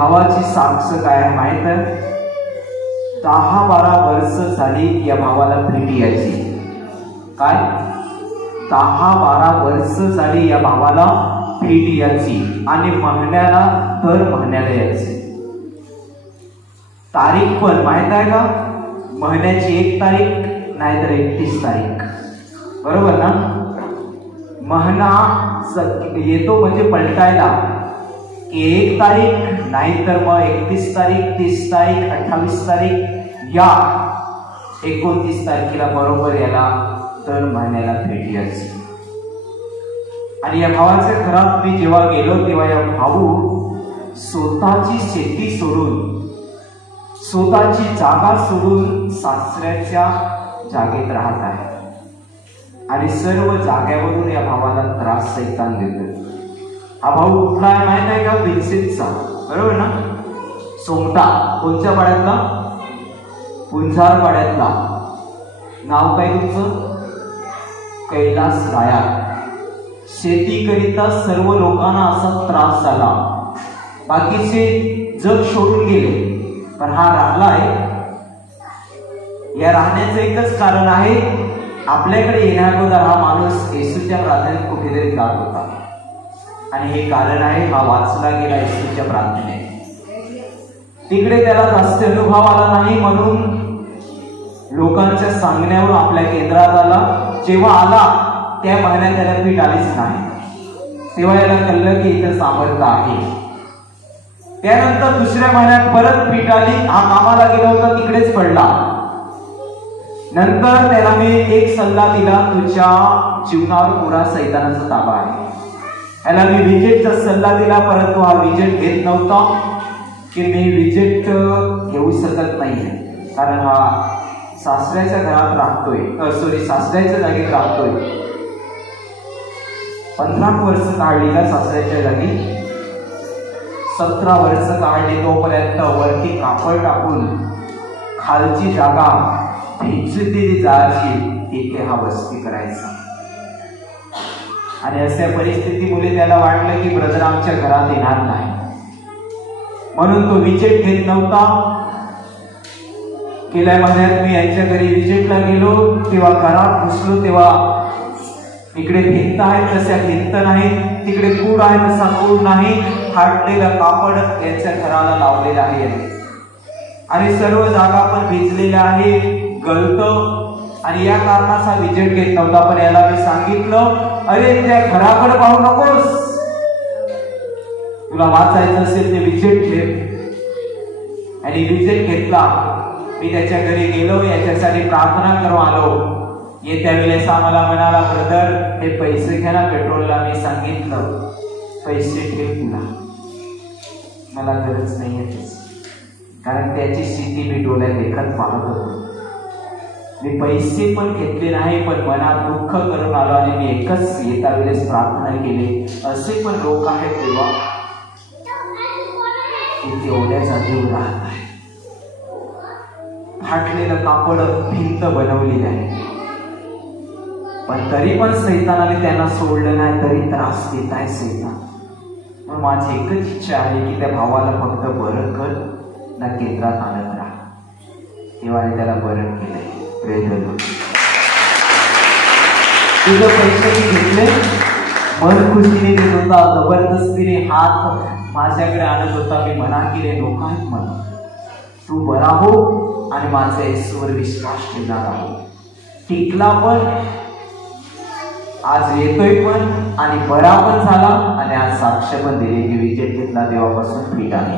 भावाची साक्ष काय माहित आहे? 10-12 वर्ष झाली या भावाला भेटी यायची. काय 10-12 वर्ष झाली या भावाला भेटी यायची आणि महिन्याला दर महिन्याला यायची. तारीख पण माहित आहे का? महिन्याची 1 तारीख नाहीतर 31 तारीख. बरोबर ना? महिना येतो म्हणजे पलटायला 1 तारीख नाहीतर मग 31 तारीख, 30 तारीख, 28 तारीख या 29 तारखेला बरोबर याला दर महिन्याला भेट यायची. आणि या भावाच्या घरात मी जेव्हा गेलो तेव्हा या भाऊ स्वतःची शेती सोडून, स्वतःची जागा सोडून सासऱ्याच्या जागेत राहत आहे. आणि सर्व जागेवरून या भावाला त्रास सैतान देतो. हा भाऊ कुठला आहे माहित आहे का? बिनसेतचा. बरोबर ना? सोमटा. कोणत्या पाड्यातला? पुंजार पाड्यातला. नाव काय तुमचं? कैलास राया. शेती करिता सर्व लोकांना असा त्रास झाला. बाकीचे जग सोडून गेले पण हा राहिलाय. या राहण्याचं एकच कारण आहे, आपल्याकडे येण्याअगोदर हा माणूस येशूच्या प्रार्थनेत कुठेतरी जात होता. आणि हे कारण आहे, हा वाचला गेला येशूच्या प्रार्थनेत. तिकडे त्याला जास्त अनुभव आला नाही म्हणून लोकांच्या सांगण्यावर आपल्या केंद्रात आला. जेव्हा आला त्या महिन्यात त्याला पीठ आलीच नाही. तेव्हा याला कळलं की इथं सामर्थ्य आहे. त्यानंतर दुसऱ्या महिन्यात परत पीठ आली. हा कामाला गेला होता तिकडेच पडला. नंतर त्याला मी एक सल्ला दिला, तुझ्या जीवनावर पुरा सैतानाचा ताबा आहे. याला मी विजेटचा सल्ला दिला परंतु हा विजेट घेत नव्हता की मी विजेट घेऊ शकत नाही कारण हा सासऱ्याच्या घरात राहतोय, सासऱ्याच्या जागेत राहतोय. 15 वर्ष काढली का सासऱ्याच्या जागी? 17 वर्ष काढली. तोपर्यंत वरती कापड टाकून खालची जागा भिजलेली जायची तिथे हा वस्ती करायचा. आणि अशा परिस्थितीमुळे त्याला वाटलं की ब्रदर आमच्या घरात येणार नाही म्हणून तो विजेट घेत नव्हता. गेल्या महिन्यात मी यांच्या घरी विजेटला गेलो तेव्हा घरात घुसलो तेव्हा इकडे भिंत आहे तशा भिंत नाही, तिकडे कूड आहे तसा कूड नाही, फाटलेलं कापड यांच्या घराला लावलेलं आहे आणि सर्व जागा पण भिजलेल्या आहे, गळत. आणि या कारणाचा विजेट घेत नव्हता. पण याला मी सांगितलं, अरे त्या घराकडे पाहू नकोस, तुला वाचायचं असेल ते विजेट घे. आणि विजेट घेतला. मी त्याच्या घरी गेलो, याच्यासाठी प्रार्थना करून आलो. येत्या वेळेस आम्हाला म्हणाला, ब्रदर हे पैसे घ्या ना पेट्रोलला. मी सांगितलं पैसे ठेव, तुला मला गरज नाही आहे कारण त्याची स्थिती मी डोळ्यात देखत पाहत होतो. मी पैसे पण घेतले नाही पण मनात दुःख करून आलो आणि मी एकच येता वेळेस प्रार्थना केली. असे पण लोक आहेत तेव्हा एवढ्या जागेवर राहत आहे, फाटलेलं कापड भिंत बनवलेली आहे पण तरी पण सैतानाने त्यांना सोडलं नाही, तरी त्रास देत आहे सैतान. म्हणून माझी एकच इच्छा आहे की त्या भावाला फक्त बरं कर ना, केंद्रात आणत राहा. देवाने त्याला बरं केलंय. तुझं पैसे घेतले, मन खुशीने देत होता, जबरदस्तीने हात माझ्याकडे आणत होता. मी मना केले, नको आहेत मला, तू बरा हो आणि माझ्या येशूवर विश्वास ठेवणार आहे. टिकला पण, आज येतोय पण आणि बरा पण झाला आणि आज साक्ष पण दिली की विजेट घेतला तेव्हापासून पीठ आली.